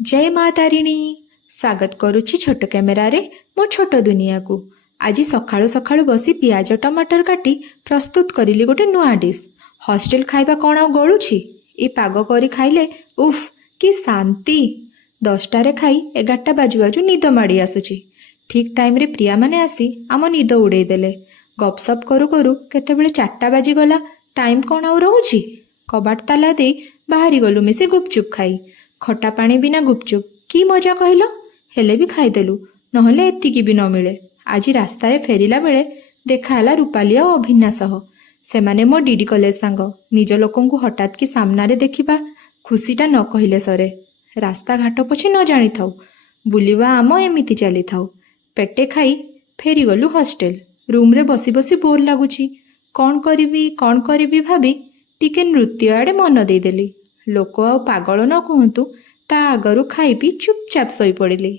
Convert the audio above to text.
जय माँ तारिणी। स्वागत करुछि छोट कैमेरा रे मो छोट दुनिया को। आज सकाळु सकाळु बसी पियाज टमाटर काटी प्रस्तुत करिली गोटे नुआ डिश। हॉस्टेल खाइबा कौन आ गलुछि? ए पाग करी खाइले उफ कि शांति। 10टारे खाई 11टा बाजू बाजू निद माड़ी आसुछि। ठीक टाइम रे प्रिया माने आसी आम निद उड़े देले। गपसप करू करू केतेबेले 4टा बाजी गला। टाइम कौन आउ रहुछि? कबाट ताला दे बाहरी गलु मिसे गुपचुप खाई। खटा पानी बिना गुपचुप की मजा कहल। हेले भी खाईदेलु नहले एतिकी भी न मिले। आज रास्ता फेरिला बेले देखाला रूपाली और अभिन्ना सह। सेमाने मो डीडी कॉलेज सांग। निज लोकन को हठात की सामना रे देखिबा खुशीटा न कहिले सरे। रास्ता घाट पछे न जानी थाउ बुलिबा आम एमिति चली थाउ। पेटे खाई फेरी गलु हॉस्टेल। रूम रे बसी बसी बोर लागुछि। कौन करिबी भाबी टिके नृत्य आड़े मन देदेली। लोक आ पागल न कहतु ता आगरू खाई पी चुपचाप सोई पड़िली।